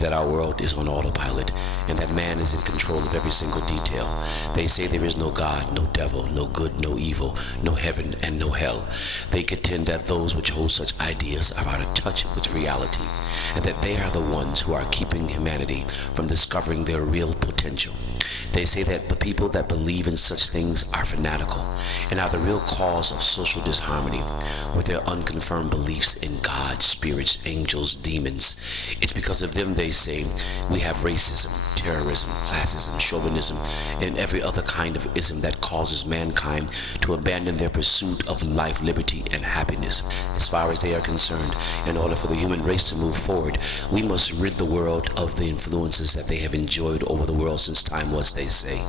that our world is on autopilot and that man is in control of every single detail. They say there is no God, no devil, no good, no evil, no heaven, and no hell. They contend that those which hold such ideas are out of touch with reality, and that they are the ones who are keeping humanity from discovering their real potential. They say that the people that believe in such things are fanatical and are the real cause of social disharmony with their unconfirmed beliefs in God, spirits, angels, demons. It's because of them, they say, we have racism, terrorism, classism, chauvinism, and every other kind of ism that causes mankind to abandon their pursuit of life, liberty, and happiness. As far as they are concerned, in order for the human race to move forward, we must rid the world of the influences that they have enjoyed over the world since time was, they say.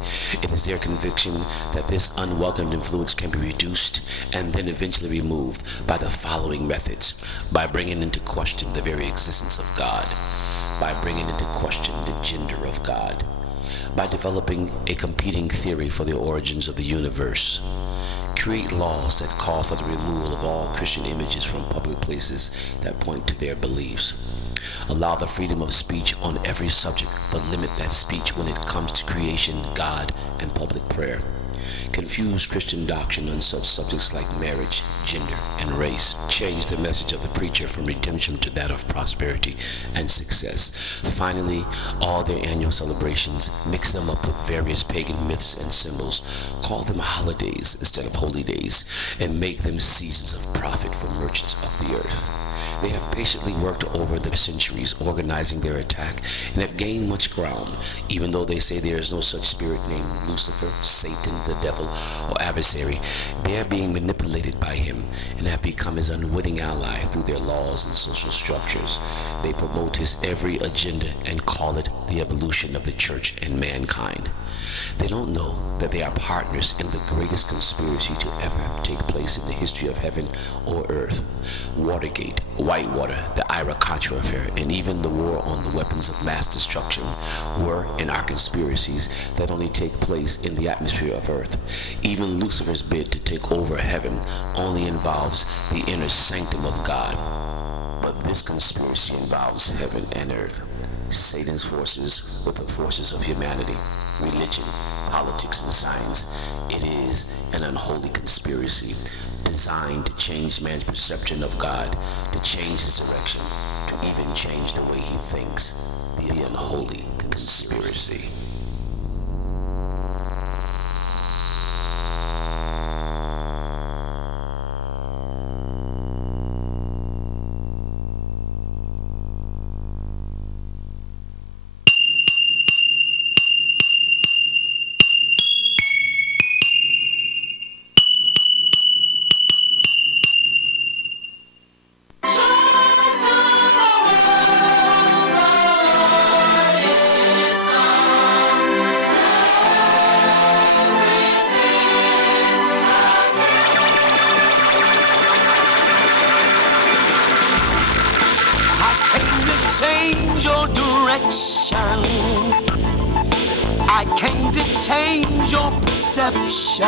It is their conviction that this unwelcomed influence can be reduced and then eventually removed by the following methods: by bringing into question the very existence of God, by bringing into question the gender of God, by developing a competing theory for the origins of the universe, create laws that call for the removal of all Christian images from public places that point to their beliefs, allow the freedom of speech on every subject, but limit that speech when it comes to creation, God, and public prayer. Confuse Christian doctrine on such subjects like marriage, gender, and race. Change the message of the preacher from redemption to that of prosperity and success. Finally, all their annual celebrations, mix them up with various pagan myths and symbols, call them holidays instead of holy days, and make them seasons of profit for merchants of the earth. They have patiently worked over the centuries organizing their attack and have gained much ground, even though they say there is no such spirit named Lucifer, Satan, the devil, or adversary. They are being manipulated by him and have become his unwitting ally through their laws and social structures. They promote his every agenda and call it the evolution of the church and mankind. They don't know that they are partners in the greatest conspiracy to ever take place in the history of heaven or earth. Watergate, Whitewater, the Erica affair, and even the war on the weapons of mass destruction were and are conspiracies that only take place in the atmosphere of earth. Even Lucifer's bid to take over heaven only involves the inner sanctum of God. But this conspiracy involves heaven and earth, Satan's forces with the forces of humanity, religion, politics, and science. It is an unholy conspiracy designed to change man's perception of God, to change his direction, to even change the way he thinks. The unholy conspiracy. Change your direction. I came to change your perception.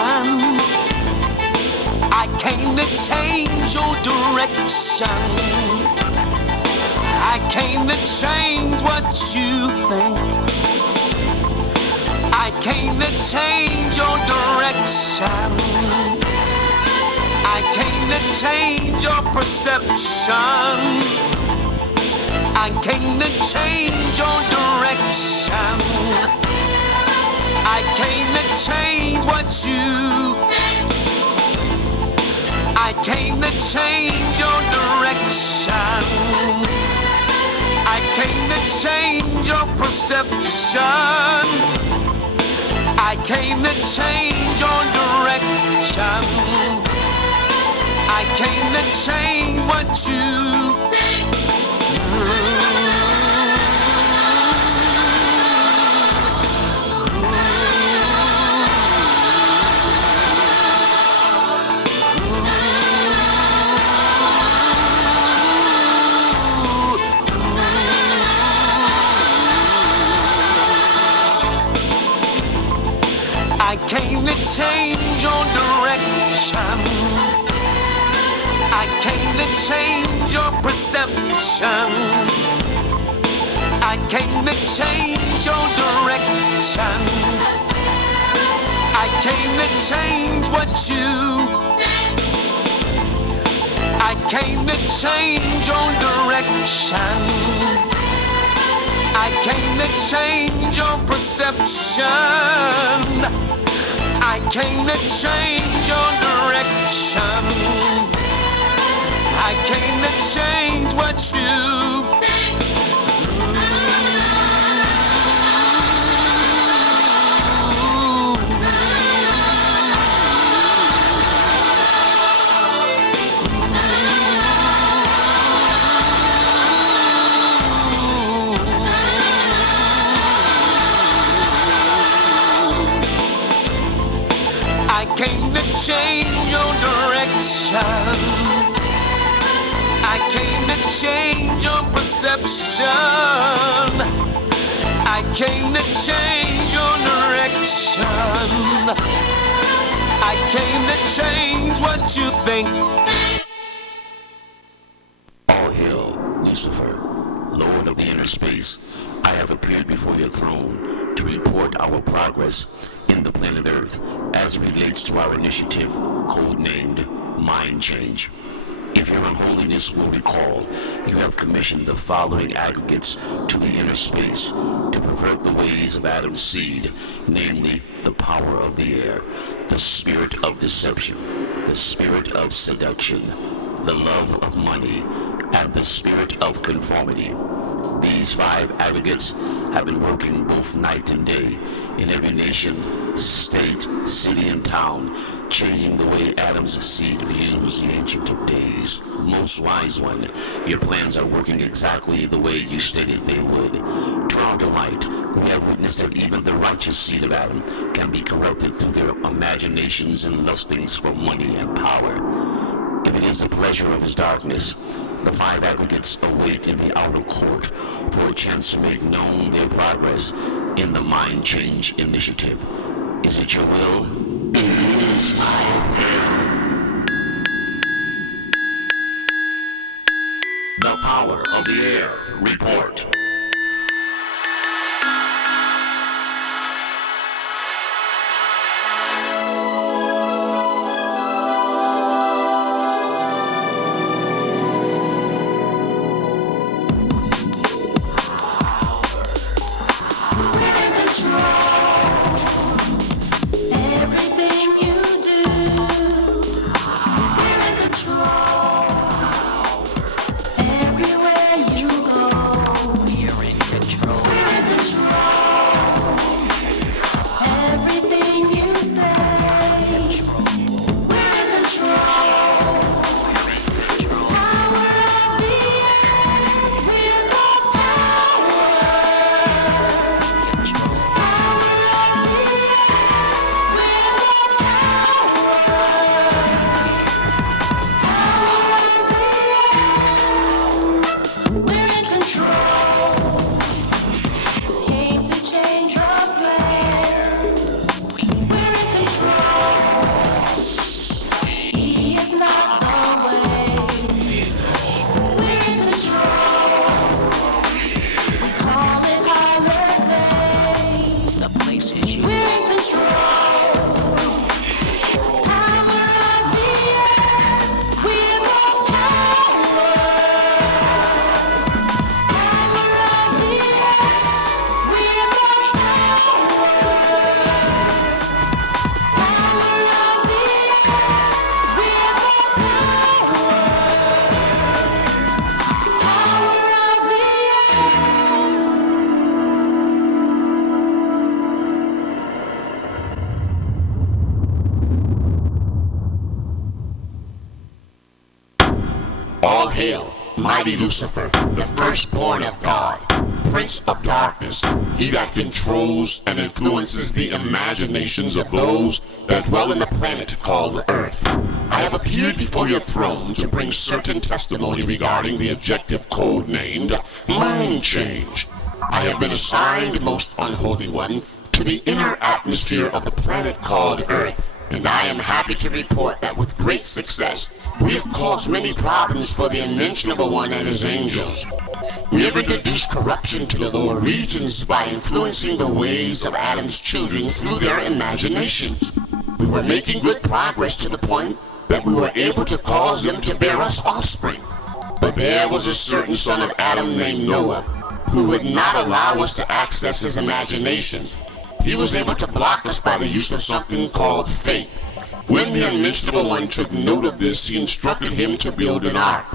I came to change your direction. I came to change what you think. I came to change your direction. I came to change your perception. I came to change your direction. I came to change what you think. I came to change your direction. I came to change your perception. I came to change your direction. I came to change what you think. I came to change your direction. I came to change your perception. I came to change your direction. I came to change what you. I came to change your direction. I came to change your perception. I came to change your direction. I came to change what you. I came to change your direction. I came to change your perception. I came to change your direction. I came to change what you think. All hail, Lucifer, Lord of the inner space. I have appeared before your throne to report our progress in the planet Earth as it relates to our initiative, codenamed Mind Change. If your unholiness will recall, you have commissioned the following aggregates to the inner space to pervert the ways of Adam's seed, namely the power of the air, the spirit of deception, the spirit of seduction, the love of money, and the spirit of conformity. These 5 aggregates have been working both night and day in every nation, state, city, and town, changing the way Adam's seed views the Ancient of Days. Most wise one, your plans are working exactly the way you stated they would. To our delight, we have witnessed that even the righteous seed of Adam can be corrupted through their imaginations and lustings for money and power. If it is the pleasure of his darkness, the 5 aggregates await in the outer court for a chance to make known their progress in the Mind Change Initiative. Is it your will? It is my will. The power of the air. Report. All hail, mighty Lucifer, the firstborn of God, Prince of Darkness, he that controls and influences the imaginations of those that dwell in the planet called Earth. I have appeared before your throne to bring certain testimony regarding the objective code named Mind Change. I have been assigned, most unholy one, to the inner atmosphere of the planet called Earth. And I am happy to report that with great success, we have caused many problems for the Unmentionable One and his angels. We have introduced corruption to the lower regions by influencing the ways of Adam's children through their imaginations. We were making good progress to the point that we were able to cause them to bear us offspring. But there was a certain son of Adam named Noah who would not allow us to access his imaginations. He was able to block us by the use of something called faith. When the Unmentionable One took note of this, he instructed him to build an ark.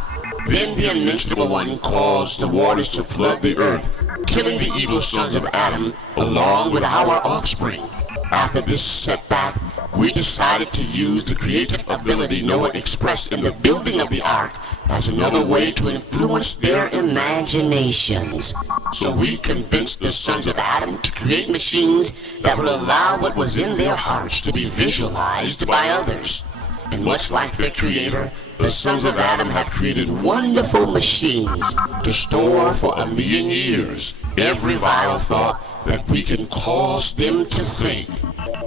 Then the Unmentionable One caused the waters to flood the earth, killing the evil sons of Adam along with our offspring. After this setback, we decided to use the creative ability Noah expressed in the building of the ark as another way to influence their imaginations. So we convinced the sons of Adam to create machines that would allow what was in their hearts to be visualized by others. And much like their creator, the sons of Adam have created wonderful machines to store for 1,000,000 years every vile thought that we can cause them to think.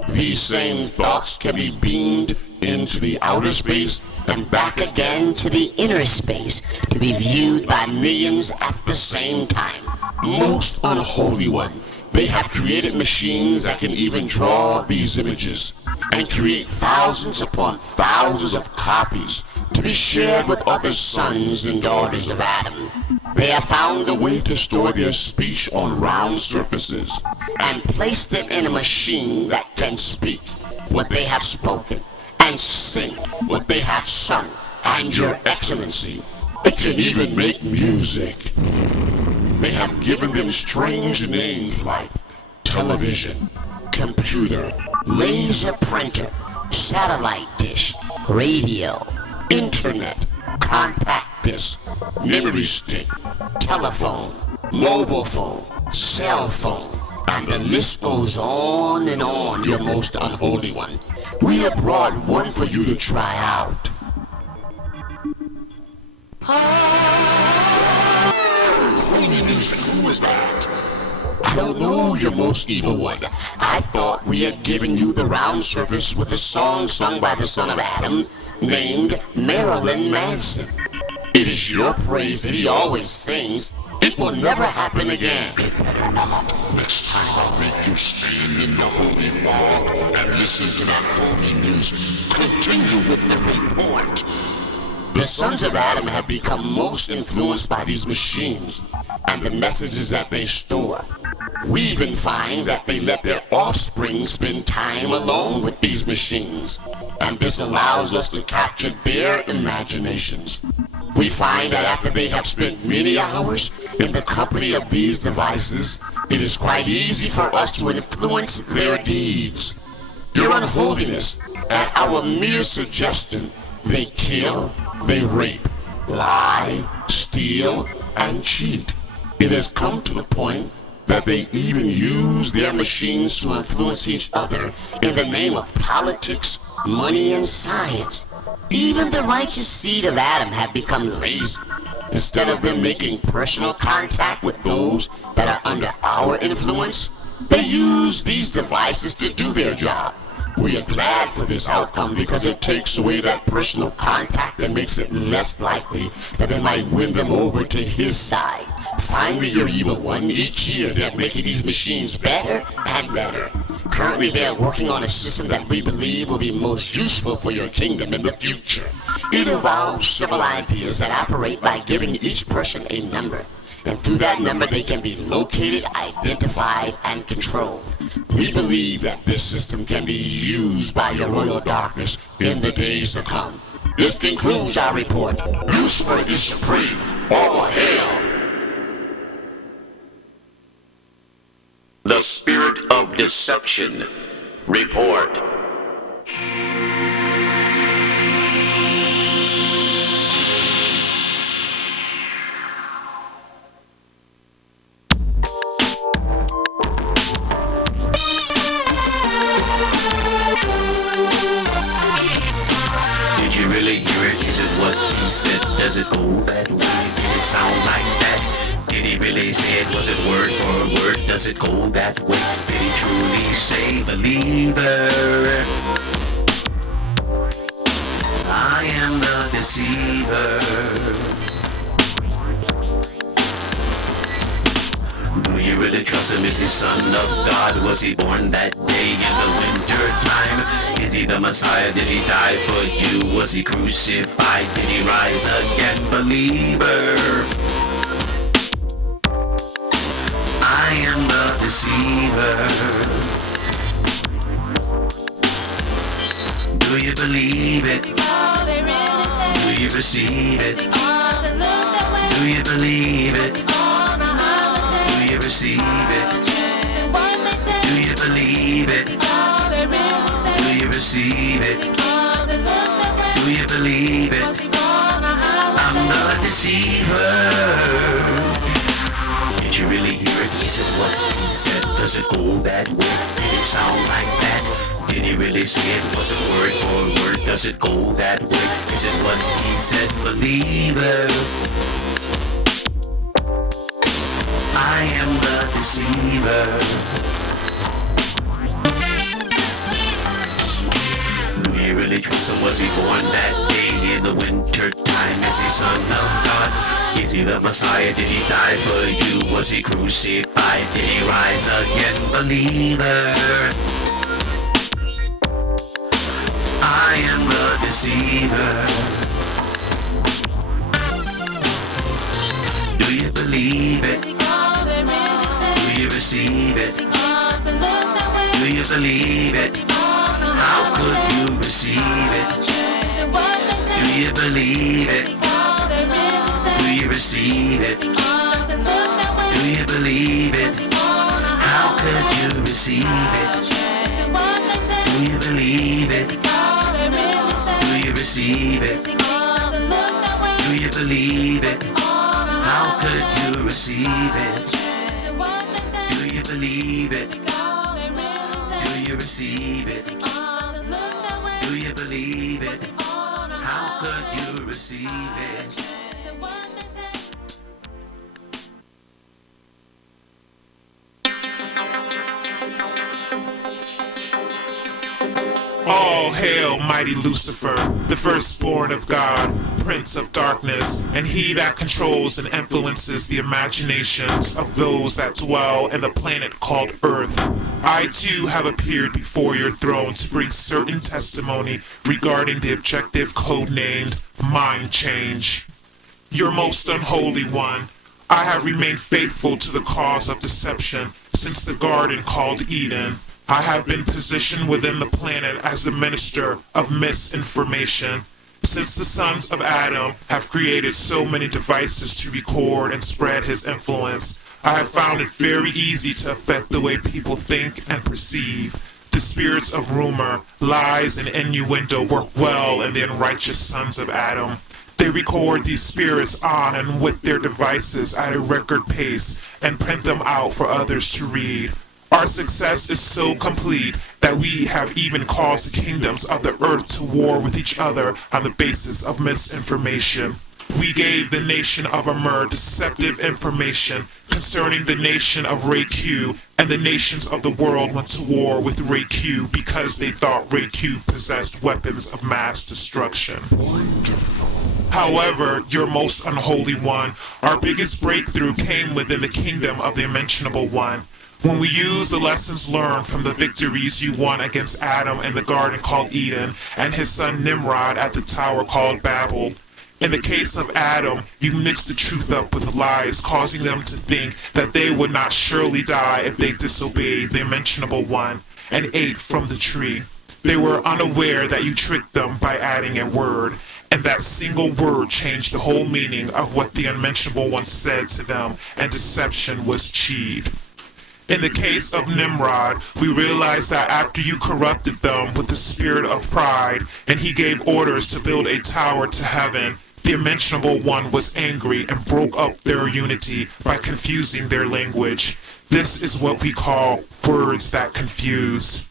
These same thoughts can be beamed into the outer space and back again to the inner space to be viewed by millions at the same time. Most unholy one, they have created machines that can even draw these images and create thousands upon thousands of copies to be shared with other sons and daughters of Adam. They have found a way to store their speech on round surfaces and place them in a machine that can speak what they have spoken and sing what they have sung. And Your Excellency, it can even make music. They have given them strange names like television, computer, laser printer, satellite dish, radio, internet, compact disc, memory stick, telephone, mobile phone, cell phone, and the list goes on and on, Your Most Unholy One. We have brought one for you to try out. Holy music, who is that? I don't know, Your Most Evil One. I thought we had given you the round surface with a song sung by the son of Adam named Marilyn Manson. It is your praise that he always sings. It will never happen again. It better not. Next time I'll make you stand in the holy fog and listen to that holy music. Continue with the report. The sons of Adam have become most influenced by these machines and the messages that they store. We even find that they let their offspring spend time alone with these machines, and this allows us to capture their imaginations. We find that after they have spent many hours in the company of these devices, it is quite easy for us to influence their deeds. Your Unholiness, at our mere suggestion, they kill, they rape, lie, steal, and cheat. It has come to the point that they even use their machines to influence each other in the name of politics, money, and science. Even the righteous seed of Adam have become lazy. Instead of them making personal contact with those that are under our influence, they use these devices to do their job. We are glad for this outcome because it takes away that personal contact and makes it less likely that they might win them over to his side. Finally, Your Evil One, each year they're making these machines better and better. Currently, they are working on a system that we believe will be most useful for your kingdom in the future. It involves several ideas that operate by giving each person a number. And through that number, they can be located, identified, and controlled. We believe that this system can be used by your royal darkness in the days to come. This concludes our report. Lucifer is supreme. All hail! The Spirit of Deception. Report. Did you really hear it? Is it what he said? Does it go that way? Did it sound like that? Did he really say it? Was it word for word? Does it go that way? Did he truly say, believer, I am the deceiver? awesome is he son of God? Was he born that day in the winter time? Is he the Messiah? Did he die for you? Was he crucified? Did he rise again? Believer, I am the deceiver. Do you believe it? Do you receive it? Do you believe it? Do you receive it? Do you believe it? Do you receive it? Do you believe it? I'm the deceiver. Did you really hear it? He said what he said. Does it go that way? Did it sound like that? Did he really say it? Was it word for word? Does it go that way? Is it what he said? Believer, I am the deceiver. Do you really trust him? Was he born that day in the winter time? Is he son of God? Is he the Messiah? Did he die for you? Was he crucified? Did he rise again? Believer, I am the deceiver. Do you believe it? Do you receive it? Do you believe it? How could you receive it? Do you believe it? Do you receive it? Do you believe it? How could you receive it? Do you believe it? Do you receive it? Do you believe it? How could you receive it? Do you believe it? Do you receive it? Do you believe it? How could you receive it? All hail, mighty Lucifer, the firstborn of God, Prince of Darkness, and he that controls and influences the imaginations of those that dwell in the planet called Earth. I too have appeared before your throne to bring certain testimony regarding the objective code-named mind change. Your most unholy one, I have remained faithful to the cause of deception since the garden called Eden. I have been positioned within the planet as the minister of misinformation. Since the sons of Adam have created so many devices to record and spread his influence, I have found it very easy to affect the way people think and perceive. The spirits of rumor, lies, and innuendo work well in the unrighteous sons of Adam. They record these spirits on and with their devices at a record pace and print them out for others to read. Our success is so complete that we have even caused the kingdoms of the earth to war with each other on the basis of misinformation. We gave the nation of Amur deceptive information concerning the nation of Ray-Q, and the nations of the world went to war with Ray-Q because they thought Ray-Q possessed weapons of mass destruction. However, your most unholy one, our biggest breakthrough came within the kingdom of the Unmentionable One. When we used the lessons learned from the victories you won against Adam in the garden called Eden and his son Nimrod at the tower called Babel. In the case of Adam, you mixed the truth up with lies, causing them to think that they would not surely die if they disobeyed the Unmentionable One and ate from the tree. They were unaware that you tricked them by adding a word, and that single word changed the whole meaning of what the Unmentionable One said to them, and deception was achieved. In the case of Nimrod, we realized that after you corrupted them with the spirit of pride, and he gave orders to build a tower to heaven, the Unmentionable One was angry and broke up their unity by confusing their language. This is what we call words that confuse.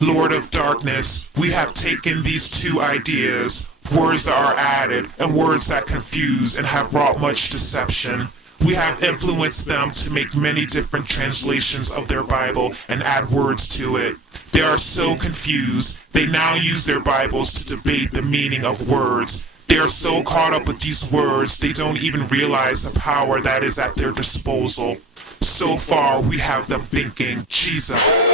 Lord of Darkness, we have taken these two ideas, words that are added and words that confuse, and have brought much deception. We have influenced them to make many different translations of their Bible and add words to it. They are so confused, they now use their Bibles to debate the meaning of words. They are so caught up with these words, they don't even realize the power that is at their disposal. So far, we have them thinking, Jesus.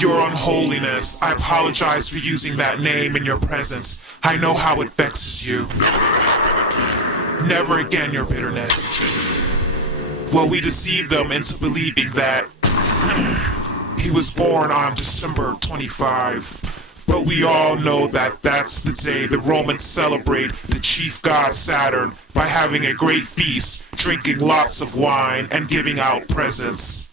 Your Unholiness, I apologize for using that name in your presence. I know how it vexes you. Never again your bitterness. Well, we deceived them into believing that he was born on December 25. But we all know that that's the day the Romans celebrate the chief god Saturn by having a great feast, drinking lots of wine, and giving out presents.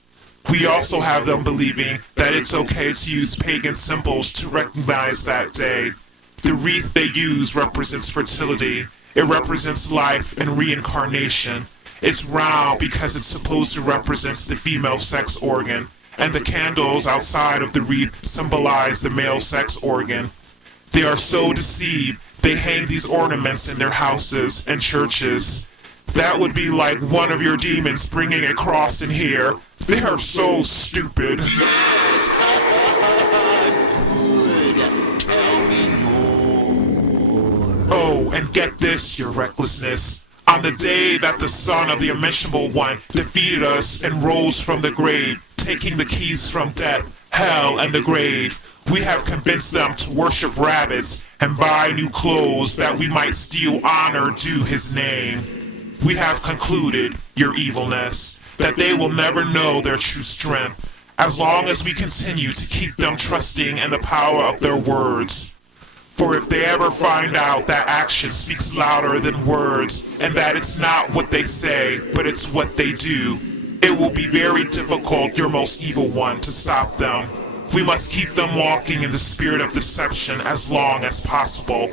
We also have them believing that it's okay to use pagan symbols to recognize that day. The wreath they use represents fertility. It represents life and reincarnation. It's round because it's supposed to represent the female sex organ, and the candles outside of the wreath symbolize the male sex organ. They are so deceived, they hang these ornaments in their houses and churches. That would be like one of your demons bringing a cross in here. They are so stupid. Oh, and get this, your recklessness. On the day that the Son of the Immeasurable One defeated us and rose from the grave, taking the keys from death, hell, and the grave, we have convinced them to worship rabbits and buy new clothes that we might steal honor due his name. We have concluded, your evilness, that they will never know their true strength, as long as we continue to keep them trusting in the power of their words. For if they ever find out that action speaks louder than words, and that it's not what they say, but it's what they do, it will be very difficult, your most evil one, to stop them. We must keep them walking in the spirit of deception as long as possible.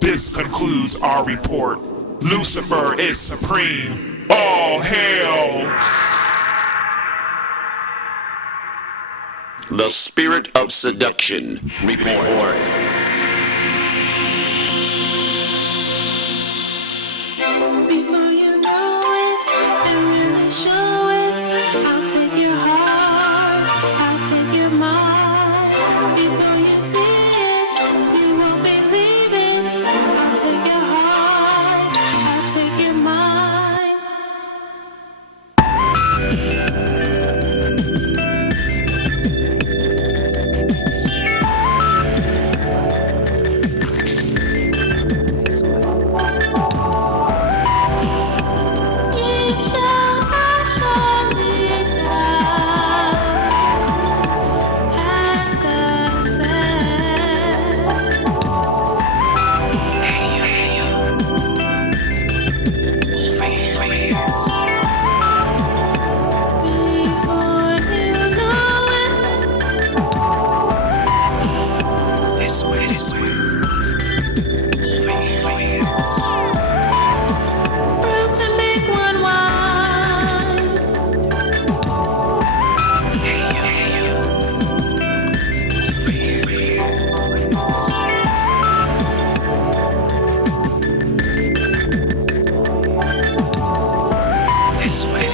This concludes our report. Lucifer is supreme. All hail! The Spirit of Seduction Report. Before you know it, and really show it, I'll take your heart, I'll take your mind. Before you see it, you won't believe it. I'll take your heart, I'll take your mind. Ye shall not surely die, as the sand. Before you know it, room to make one wise.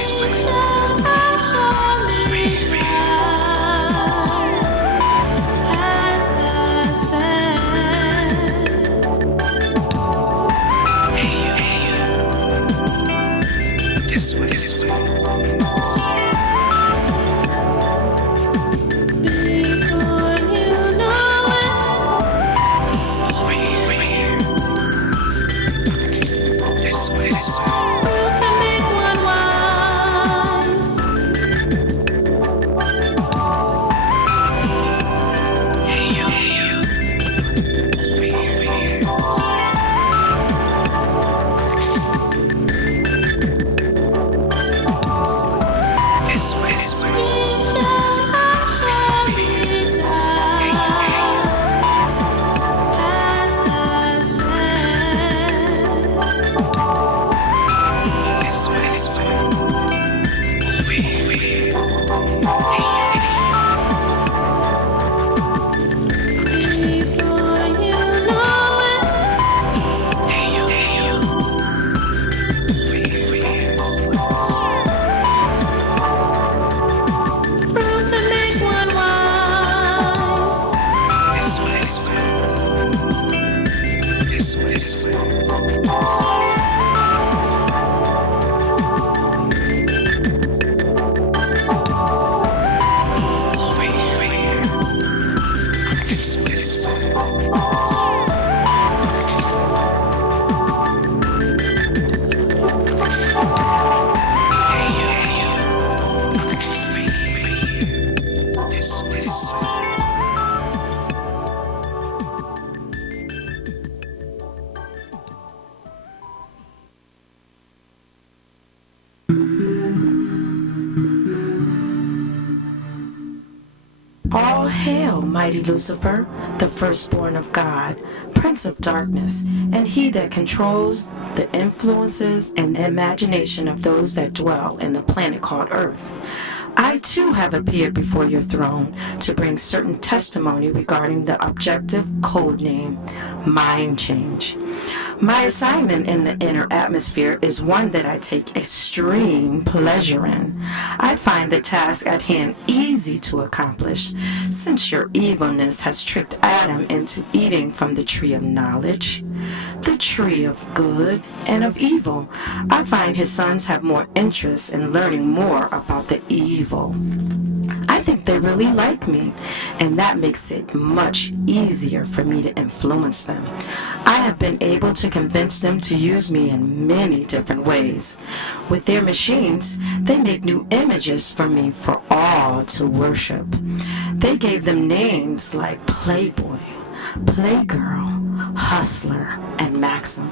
Ye shall not surely die, as the sand. Before you know it, room to make one wise. Ye shall not surely die, as the sand. mighty Lucifer, the firstborn of God, Prince of Darkness, and he that controls the influences and imagination of those that dwell in the planet called Earth. I too have appeared before your throne to bring certain testimony regarding the objective code name, mind change. My assignment in the inner atmosphere is one that I take extreme pleasure in. I find the task at hand easy to accomplish, since your evilness has tricked Adam into eating from the tree of knowledge, the tree of good and of evil. I find his sons have more interest in learning more about the evil. I think they really like me, and that makes it much easier for me to influence them. I have been able to convince them to use me in many different ways. With their machines, they make new images for me for all to worship. They gave them names like Playboy, Playgirl, Hustler, and Maxim.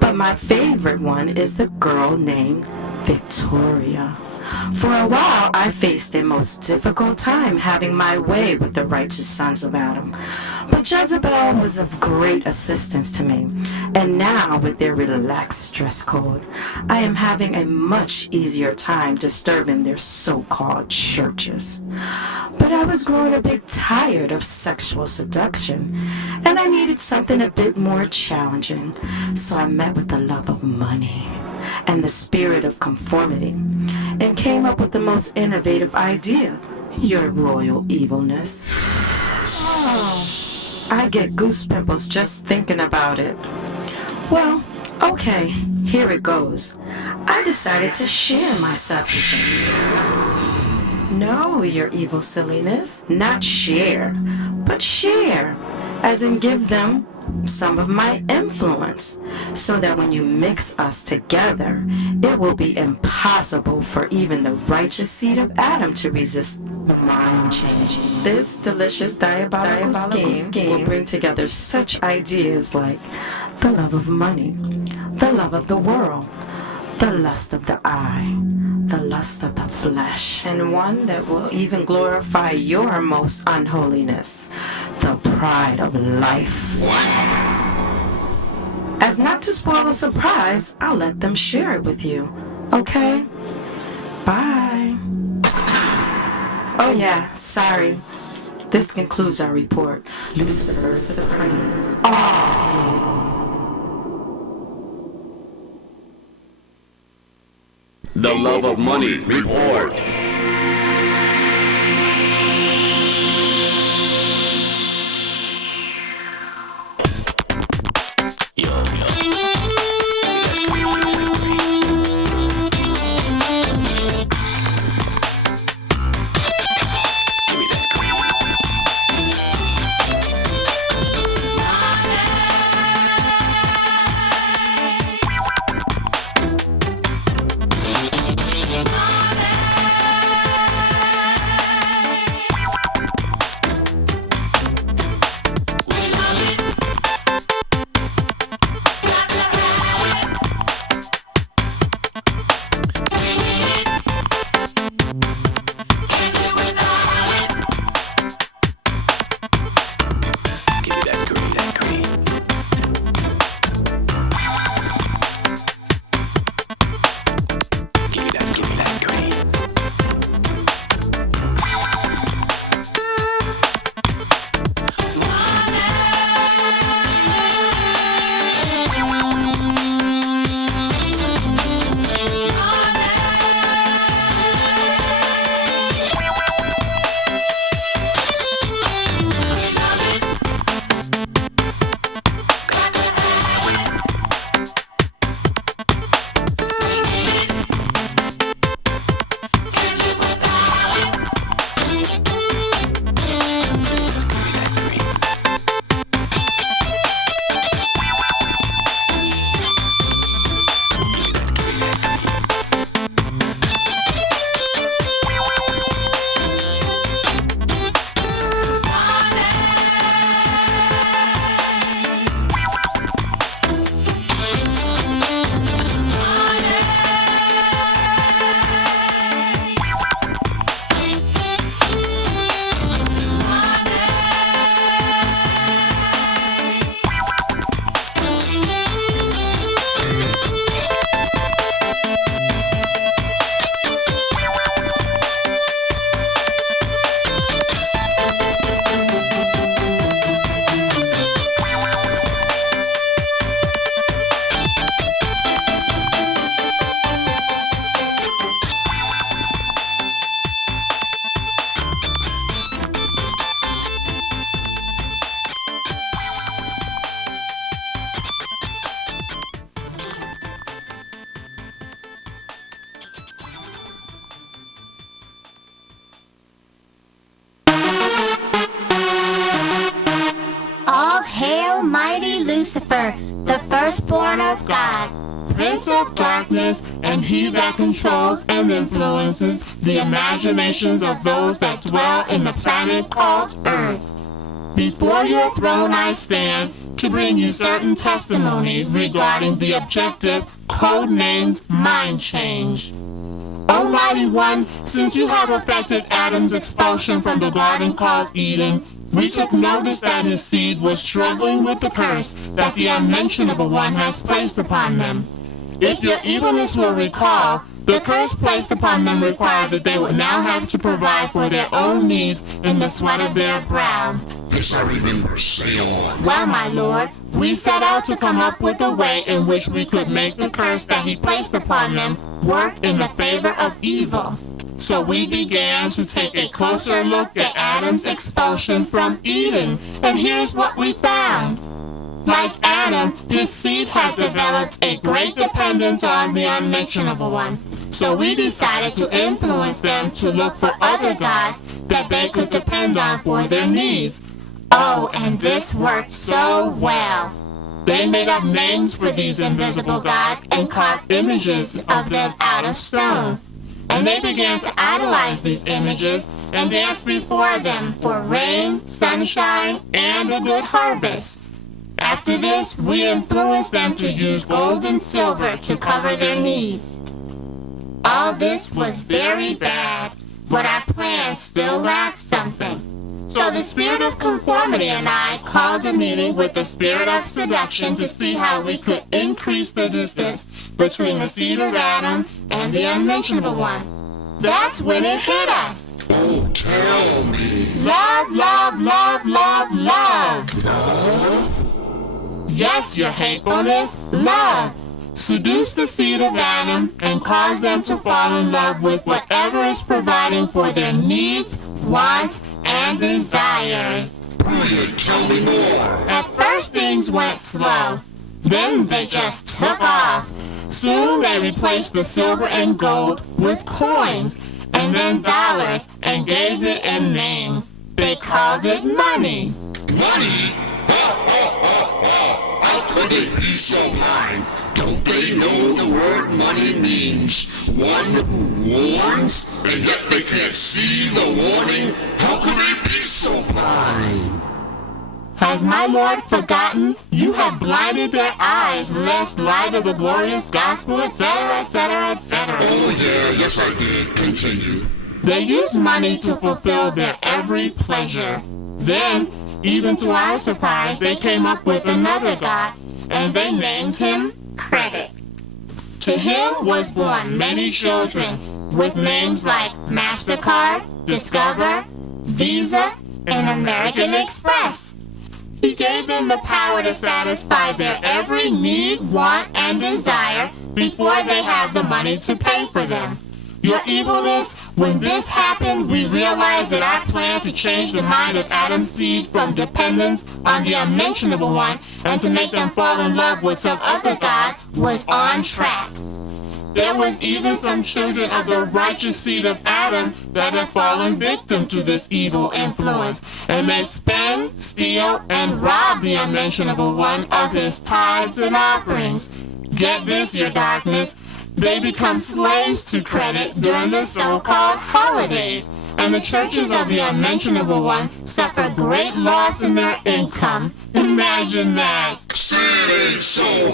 But my favorite one is the girl named Victoria. For a while, I faced a most difficult time having my way with the righteous sons of Adam. But Jezebel was of great assistance to me. And now, with their relaxed dress code, I am having a much easier time disturbing their so-called churches. But I was growing a bit tired of sexual seduction, and I needed something a bit more challenging. So I met with the love of money and the spirit of conformity, and came up with the most innovative idea, your royal evilness. Oh, I get goose pimples just thinking about it. Well, okay, here it goes. I decided to share myself with you. No, your evil silliness, not share, but share, as in give them some of my influence, so that when you mix us together, it will be impossible for even the righteous seed of Adam to resist the mind change. This delicious diabolical scheme will bring together such ideas like the love of money, the love of the world, the lust of the eye, the lust of the flesh, and one that will even glorify your most unholiness, the pride of life. As not to spoil the surprise, I'll let them share it with you. Okay? Bye. Oh yeah, sorry. This concludes our report. Lucifer Supreme. The Love of Money Report. Lucifer, the firstborn of God, Prince of Darkness, and he that controls and influences the imaginations of those that dwell in the planet called Earth. Before your throne I stand to bring you certain testimony regarding the objective, code-named mind change. Almighty One, since you have effected Adam's expulsion from the garden called Eden, we took notice that his seed was struggling with the curse that the unmentionable one has placed upon them. If your evilness will recall, the curse placed upon them required that they would now have to provide for their own needs in the sweat of their brow. This I remember, say on. Well, my lord, we set out to come up with a way in which we could make the curse that he placed upon them work in the favor of evil. So we began to take a closer look at Adam's expulsion from Eden, and here's what we found. Like Adam, his seed had developed a great dependence on the unmentionable one. So we decided to influence them to look for other gods that they could depend on for their needs. Oh, and this worked so well. They made up names for these invisible gods and carved images of them out of stone. And they began to idolize these images and dance before them for rain, sunshine, and a good harvest. After this, we influenced them to use gold and silver to cover their needs. All this was very bad, but our plan still lacked something. So the spirit of conformity and I called a meeting with the spirit of seduction to see how we could increase the distance between the seed of Adam and the unmentionable one. That's when it hit us. Oh, tell me. Love, love, love, love, love. Love? Yes, your hatefulness, love. Seduce the seed of Adam and cause them to fall in love with whatever is providing for their needs, wants, and desires. Brilliant, tell me more. At first things went slow. Then they just took off. Soon they replaced the silver and gold with coins, and then dollars, and gave it a name. They called it money. Money? How could they be so blind? Don't they know the word money means one who warns, and yet they can't see the warning? How could they be so blind? Has my Lord forgotten? You have blinded their eyes, lest light of the glorious gospel, etc., etc., etc. Oh yeah, yes I did. Continue. They used money to fulfill their every pleasure. Then, even to our surprise, they came up with another god, and they named him Credit. To him was born many children with names like MasterCard, Discover, Visa, and American Express. He gave them the power to satisfy their every need, want, and desire before they have the money to pay for them. Your evilness, when this happened, we realized that our plan to change the mind of Adam's seed from dependence on the unmentionable one and to make them fall in love with some other god was on track. There was even some children of the righteous seed of Adam that had fallen victim to this evil influence, and they spend, steal, and rob the unmentionable one of his tithes and offerings. Get this, your darkness. They become slaves to credit during the so-called holidays, and the churches of the unmentionable one suffer great loss in their income. Imagine that. Say it ain't so.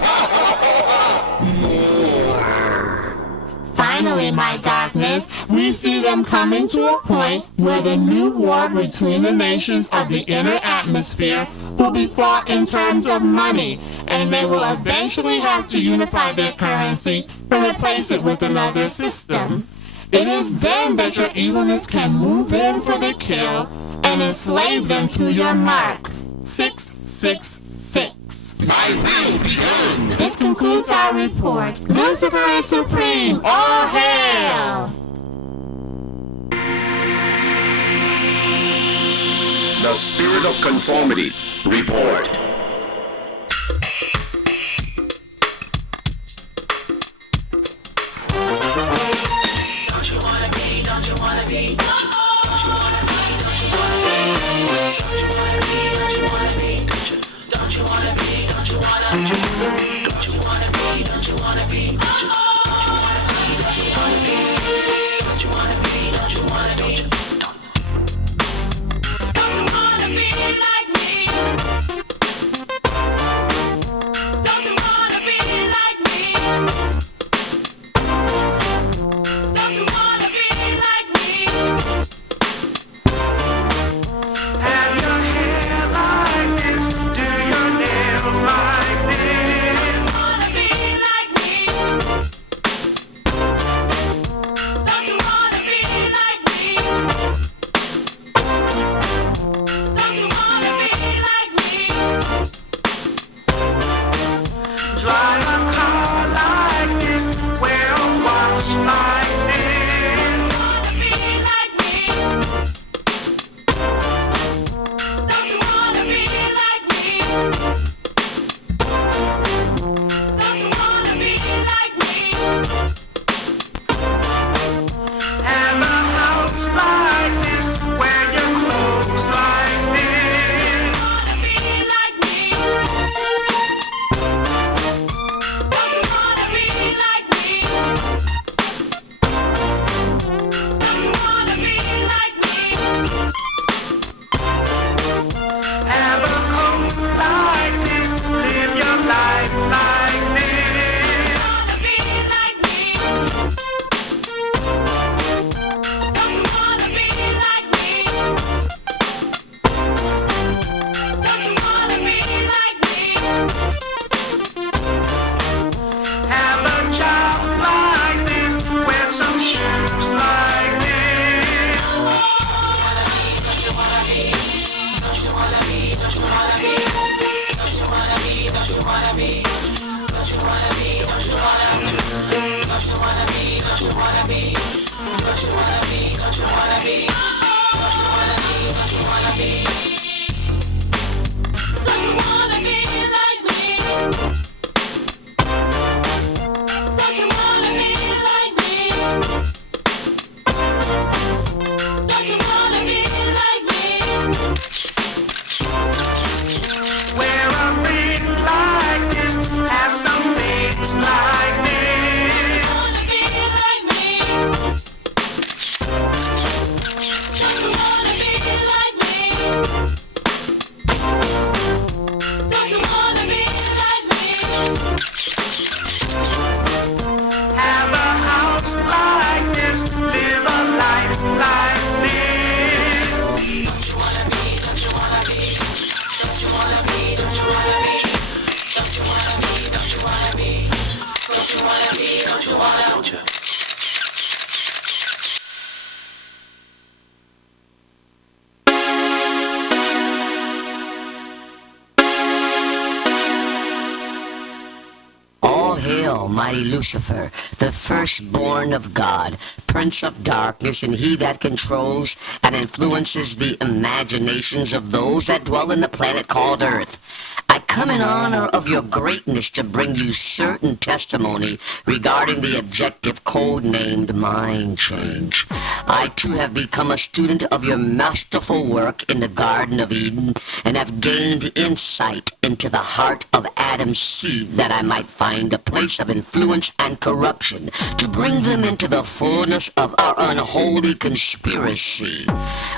Finally, my darkness, we see them coming to a point where the new war between the nations of the inner atmosphere will be fought in terms of money, and they will eventually have to unify their currency and replace it with another system. It is then that your evilness can move in for the kill and enslave them to your mark. 666. My will be done. This concludes our report. Lucifer is supreme. All hail! The Spirit of Conformity report. Don't you wanna be, don't you wanna be, don't you wanna be, don't you wanna be, don't you wanna be, don't you wanna be, don't you wanna be, don't you wanna mighty Lucifer, the firstborn of God, Prince of Darkness, and he that controls and influences the imaginations of those that dwell in the planet called Earth. I come in honor of your greatness to bring you certain testimony regarding the objective code-named mind change. I too have become a student of your masterful work in the Garden of Eden and have gained insight into the heart of Adam's seed that I might find a place of influence and corruption to bring them into the fullness of our unholy conspiracy.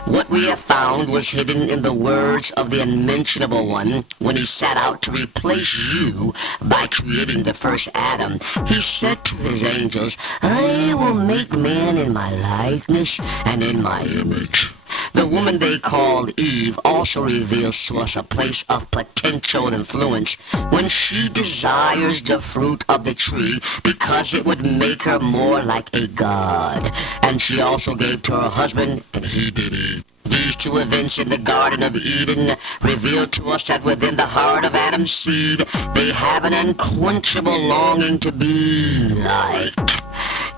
What we have found was hidden in the words of the unmentionable one when he set out to replace you by creating the first Adam. He said to his angels, I will make man in my likeness and in my image. The woman they called Eve also reveals to us a place of potential influence when she desires the fruit of the tree because it would make her more like a god. And she also gave to her husband, and he did eat. These two events in the Garden of Eden reveal to us that within the heart of Adam's seed, they have an unquenchable longing to be like.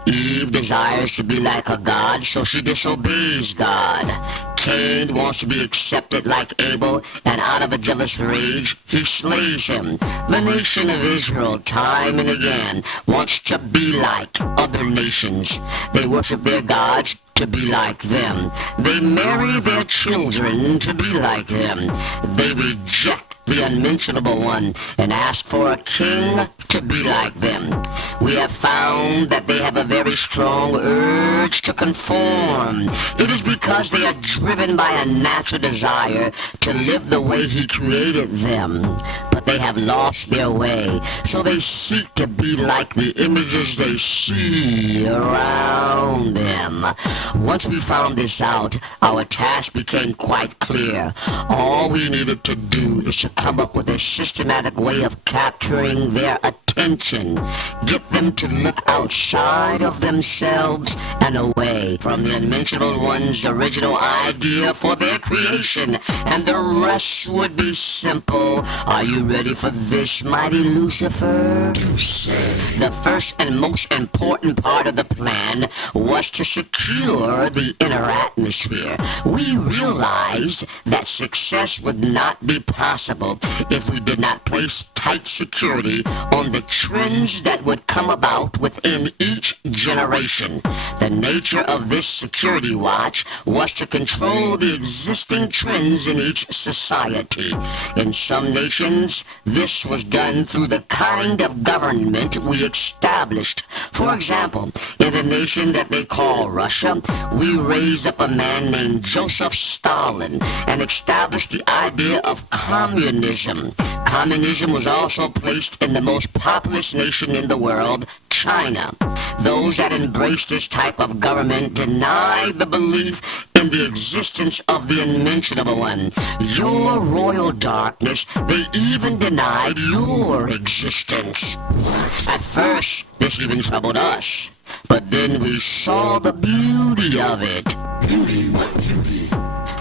Eve desires to be like a god, so she disobeys God. Cain wants to be accepted like Abel, and out of a jealous rage, he slays him. The nation of Israel, time and again, wants to be like other nations. They worship their gods to be like them. They marry their children to be like them. They reject the unmentionable one and ask for a king to be like them. We have found that they have a very strong urge to conform. It is because they are driven by a natural desire to live the way he created them. But they have lost their way, so they seek to be like the images they see around them. Once we found this out, our task became quite clear. All we needed to do is to come up with a systematic way of capturing their attention. Get them to look outside of themselves and away from the unmentionable one's original idea for their creation, and the rest would be simple. Are you ready for this, mighty Lucifer? The first and most important part of the plan was to secure the inner atmosphere. We realized that success would not be possible if we did not place tight security on the trends that would come about within each generation. The nature of this security watch was to control the existing trends in each society. In some nations, this was done through the kind of government we established. For example, in the nation that they call Russia, we raised up a man named Joseph Stalin and established the idea of communism. Communism was also placed in the most populous nation in the world, China. Those that embraced this type of government deny the belief in the existence of the unmentionable one. Your royal darkness, they even denied your existence. At first, this even troubled us. But then we saw the beauty of it. Beauty? What beauty?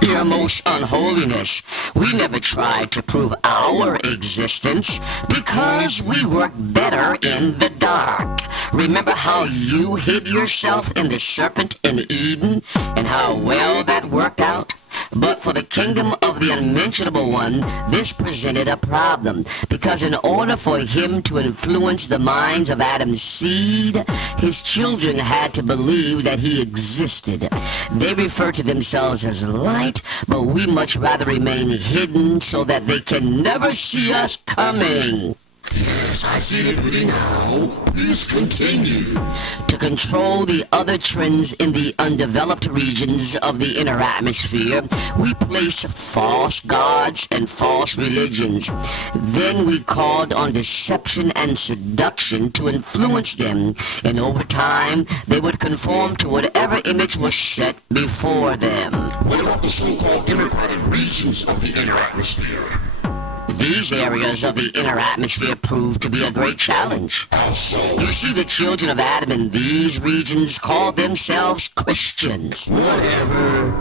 Your most unholiness, we never tried to prove our existence because we work better in the dark. Remember how you hid yourself in the serpent in Eden and how well that worked out? But for the kingdom of the unmentionable one, this presented a problem, because in order for him to influence the minds of Adam's seed, his children had to believe that he existed. They refer to themselves as light, but we much rather remain hidden so that they can never see us coming. Yes, I see it really now. Please continue. To control the other trends in the undeveloped regions of the inner atmosphere, we placed false gods and false religions. Then we called on deception and seduction to influence them, and over time, they would conform to whatever image was set before them. What about the so-called democratic regions of the inner atmosphere? These areas of the inner atmosphere proved to be a great challenge. How so? You see, the children of Adam in these regions called themselves Christians. Whatever.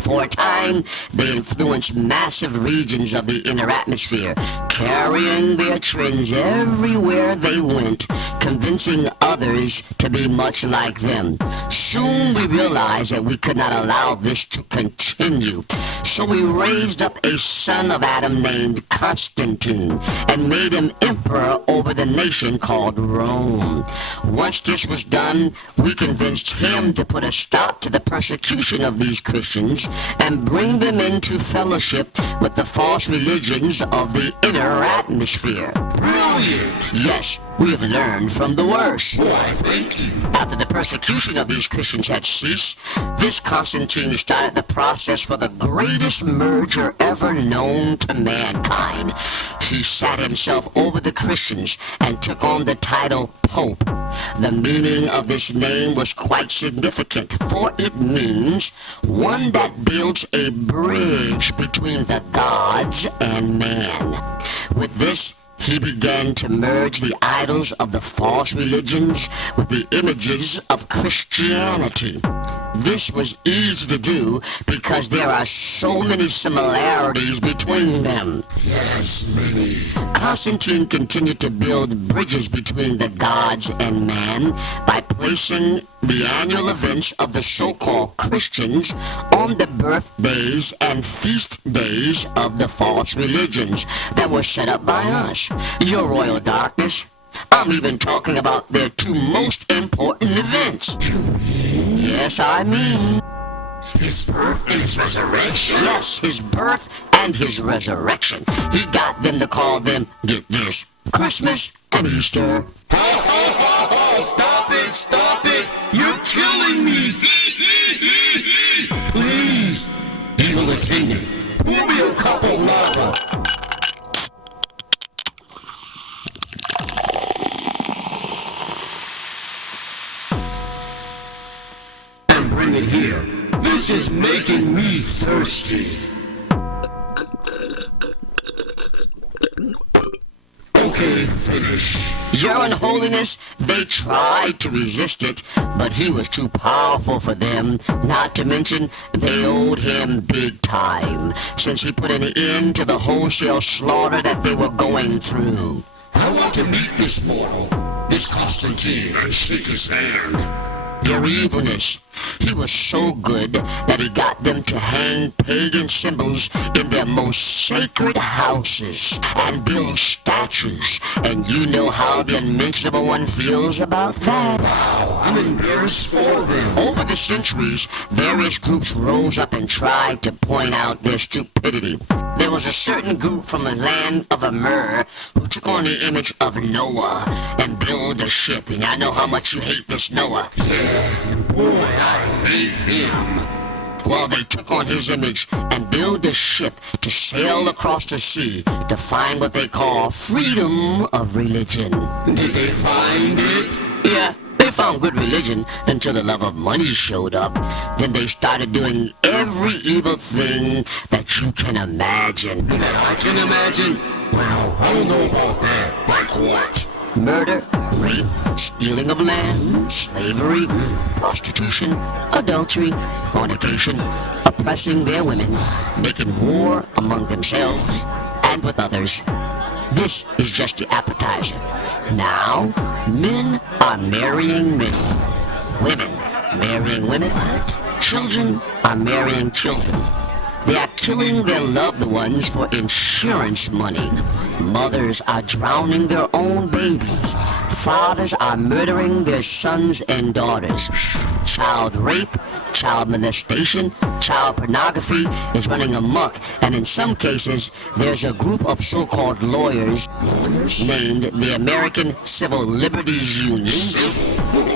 For a time, they influenced massive regions of the inner atmosphere, carrying their trends everywhere they went, convincing others to be much like them. Soon we realized that we could not allow this to continue, so we raised up a son of Adam named Constantine and made him emperor over the nation called Rome. Once this was done, we convinced him to put a stop to the persecution of these Christians and bring them into fellowship with the false religions of the inner atmosphere. Brilliant! Yes, we have learned from the worst. Why, thank you. After the persecution of these Christians had ceased, this Constantine started the process for the greatest merger ever known to mankind. He sat himself over the Christians and took on the title Pope. The meaning of this name was quite significant, for it means one that builds a bridge between the gods and man. With this, he began to merge the idols of the false religions with the images of Christianity. This was easy to do because there are so many similarities between them. Yes, many. Constantine continued to build bridges between the gods and man by placing the annual events of the so-called Christians on the birthdays and feast days of the false religions that were set up by us, your royal darkness. I'm even talking about their two most important events. Yes, I mean His birth and his resurrection? yes, his birth and his resurrection. He got them to call them, get this, Christmas and Easter. Stop it! Stop it! You're killing me! Please, evil attendant, pour me a cup of water. And bring it here. This is making me thirsty. Okay, finish. Your Unholiness, they tried to resist it, but he was too powerful for them, not to mention they owed him big time, since he put an end to the wholesale slaughter that they were going through. I want to meet this mortal, this Constantine, and shake his hand. Your evilness, he was so good that he got them to hang pagan symbols in their most sacred houses and build statues, and you know how the unmentionable one feels about that. Wow, I'm embarrassed for them. Over the centuries, various groups rose up and tried to point out their stupidity. There was a certain group from the land of Amur who took on the image of Noah and built a ship, and I know how much you hate this Noah. Boy, I hate him. Well, they took on his image and built a ship to sail across the sea to find what they call freedom of religion. Did they find it? Yeah, they found good religion until the love of money showed up. Then they started doing every evil thing that you can imagine. That I can imagine? Well, I don't know about that. Like what? Murder, rape, stealing of land, slavery, prostitution, adultery, fornication, oppressing their women, making war among themselves and with others. This is just the appetizer. Now, men are marrying men. Women marrying women. Children are marrying children. They are killing their loved ones for insurance money. Mothers are drowning their own babies. Fathers are murdering their sons and daughters. Child rape, child molestation, child pornography is running amok, and in some cases, there's a group of so-called lawyers named the American Civil Liberties Union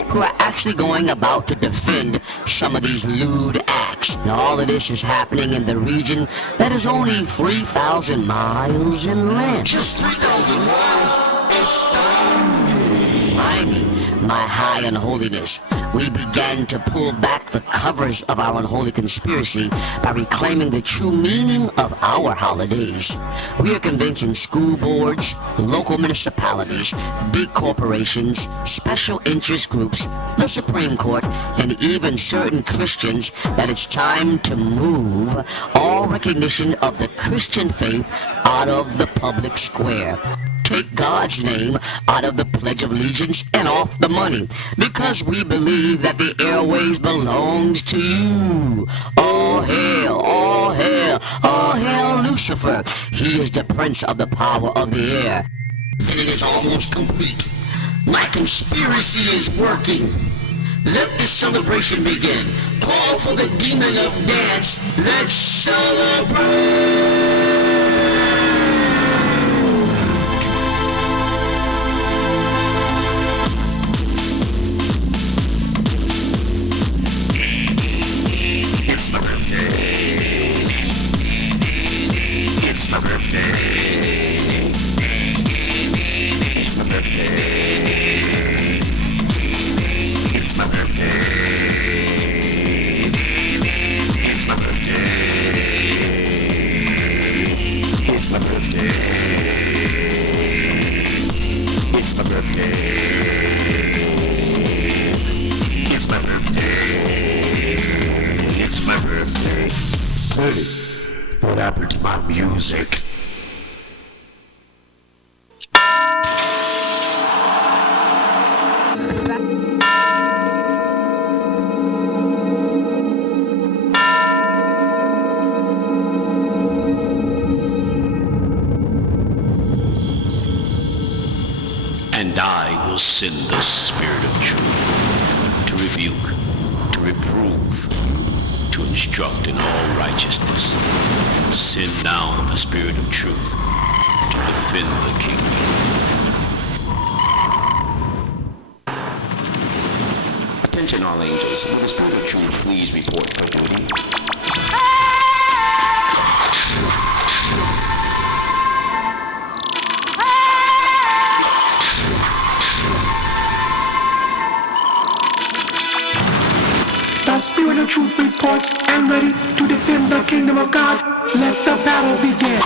who are actually going about to defend some of these lewd acts. Now, all of this is happening in the region that is only 3,000 miles in length. Just 3,000 miles? Astounding. Finally, my high unholiness, we began to pull back the covers of our unholy conspiracy by reclaiming the true meaning of our holidays. We are convincing school boards, local municipalities, big corporations, special interest groups, the the Supreme Court, and even certain Christians that it's time to move all recognition of the Christian faith out of the public square. Take God's name out of the Pledge of Allegiance and off the money, because we believe that the airways belongs to you. All hail, all hail, all hail Lucifer. He is the prince of the power of the air. It is almost complete. My conspiracy is working. Let the celebration begin. Call for the demon of dance. Let's celebrate! It's my birthday. It's my birthday. It's my birthday. It's my birthday. It's my birthday. It's my birthday. It's my birthday. It's my birthday. It's my birthday. Hey, what happened to my music? And I will send the Spirit of truth to rebuke, to reprove, to instruct in all righteousness. Send down the Spirit of truth to defend the kingdom. Attention all angels, will the Spirit of truth please report for duty? The Spirit of Truth reports and ready to defend the kingdom of God. Let the battle begin.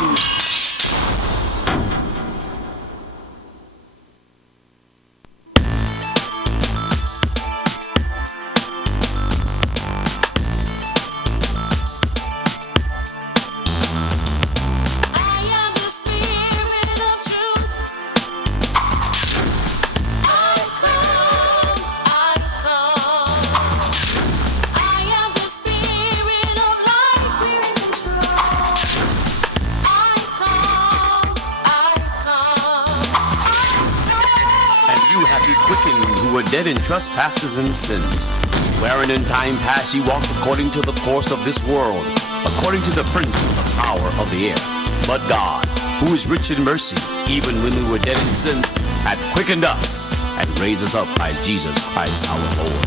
Dead in trespasses and sins, wherein in time past ye walked according to the course of this world, according to the prince of the power of the air. But God, who is rich in mercy, even when we were dead in sins, hath quickened us and raised us up by Jesus Christ our Lord.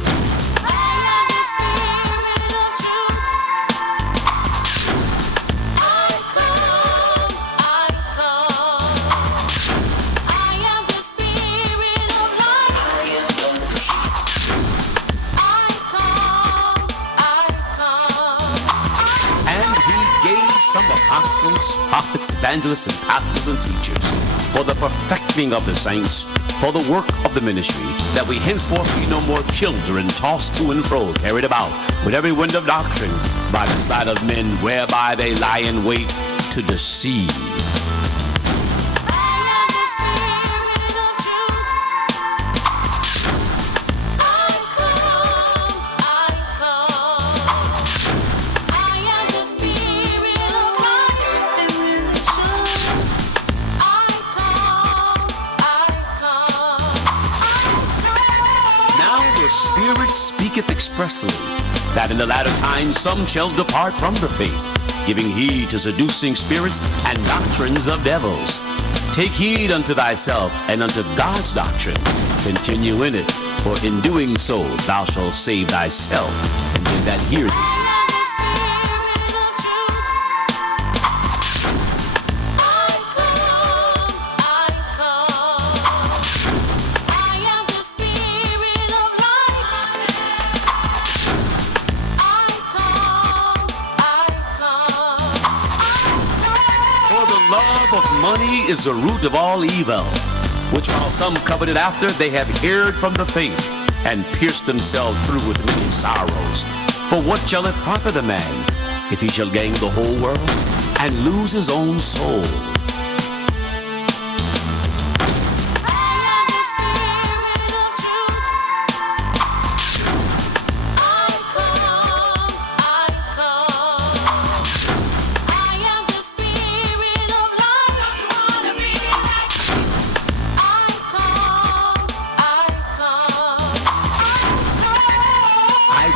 Some apostles, prophets, evangelists, and pastors and teachers, for the perfecting of the saints, for the work of the ministry, that we henceforth be no more children, tossed to and fro, carried about with every wind of doctrine, by the sleight of men, whereby they lie in wait to deceive. Spirit speaketh expressly, that in the latter times some shall depart from the faith, giving heed to seducing spirits and doctrines of devils. Take heed unto thyself and unto God's doctrine. Continue in it, for in doing so thou shalt save thyself and them that hear thee. Of money is the root of all evil, which while some coveted after, they have erred from the faith, and pierce themselves through with many sorrows. For what shall it profit a man if he shall gain the whole world and lose his own soul?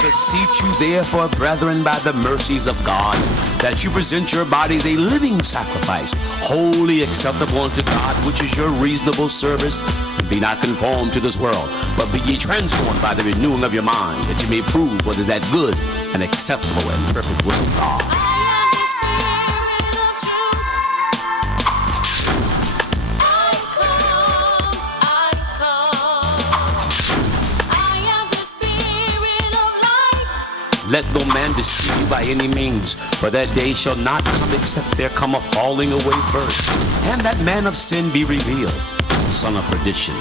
Beseech you therefore, brethren, by the mercies of God, that you present your bodies a living sacrifice, wholly acceptable unto God, which is your reasonable service. And be not conformed to this world, but be ye transformed by the renewing of your mind, that you may prove what is that good and acceptable and perfect will of God. Let no man deceive you by any means, for that day shall not come except there come a falling away first, and that man of sin be revealed, the son of perdition,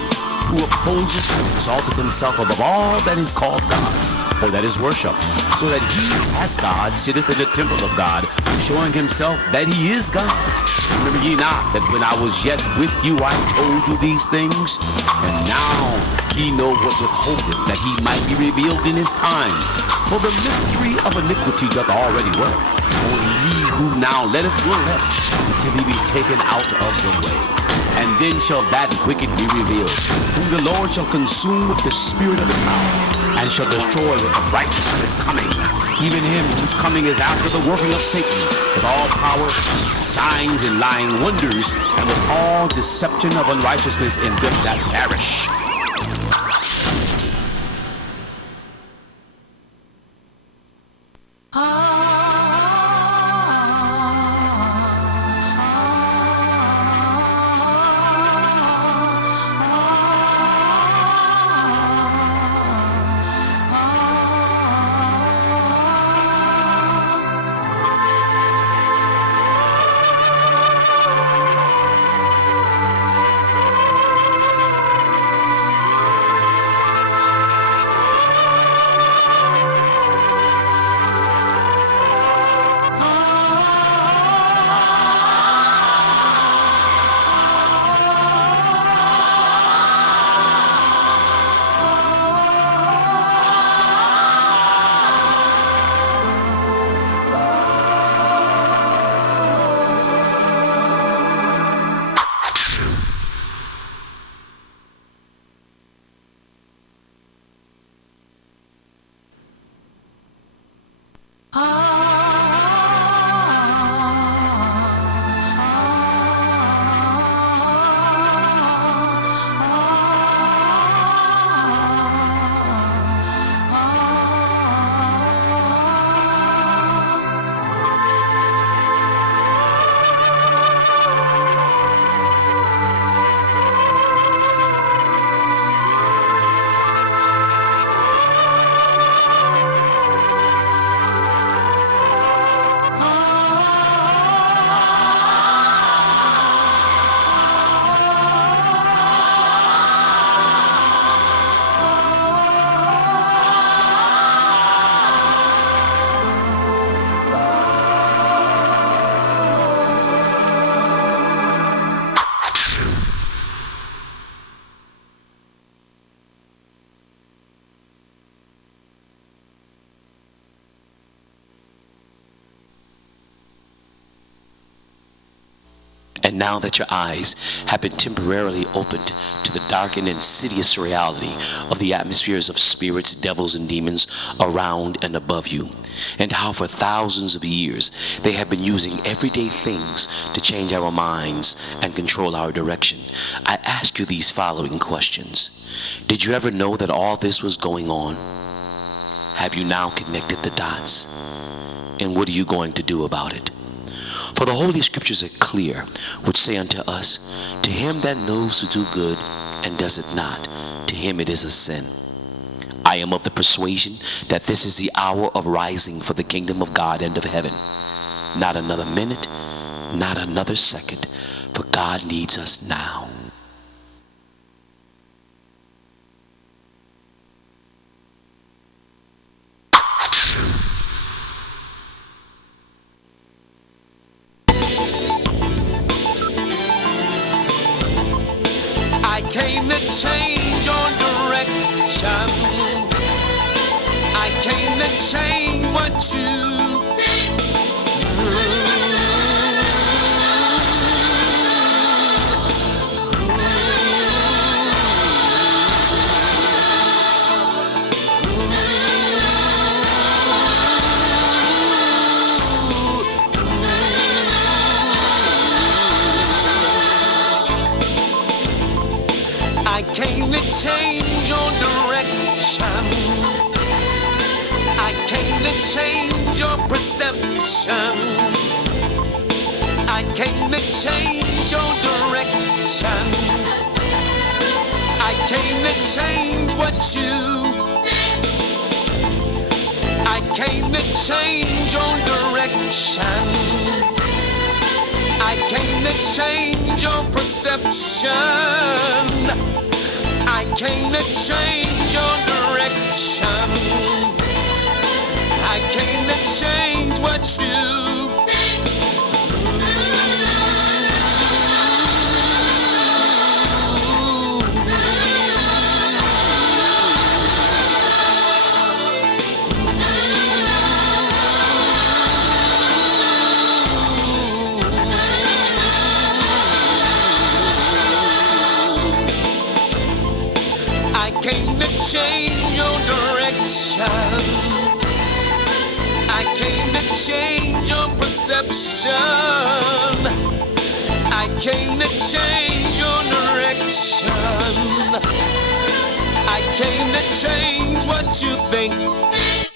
who opposes and exalteth himself above all that is called God, or that is worshipped, so that he, as God, sitteth in the temple of God, showing himself that he is God. Remember ye not that when I was yet with you I told you these things? And now ye know what withholdeth, that he might be revealed in his time. For the mystery of iniquity doth already work. Only ye who now letteth will let, until he be taken out of the way. And then shall that wicked be revealed, whom the Lord shall consume with the spirit of his mouth, and shall destroy with the brightness of his coming. Even him whose coming is after the working of Satan, with all power, signs and lying wonders, and with all deception of unrighteousness in them that perish. And now that your eyes have been temporarily opened to the dark and insidious reality of the atmospheres of spirits, devils, and demons around and above you, and how for thousands of years they have been using everyday things to change our minds and control our direction, I ask you these following questions. Did you ever know that all this was going on? Have you now connected the dots? And what are you going to do about it? For the Holy Scriptures are clear, which say unto us, to him that knows to do good and does it not, to him it is a sin. I am of the persuasion that this is the hour of rising for the kingdom of God and of heaven. Not another minute, not another second, for God needs us now. came to change your direction. I came to change what you I came to change your direction. I came to change your perception. I came to change your direction. I came to change what you. I came to change your direction. I came to change your perception. I came to change your direction. I came to change what you. I came to change your direction. I came to change your perception. I came to change your direction. I came to change what you think.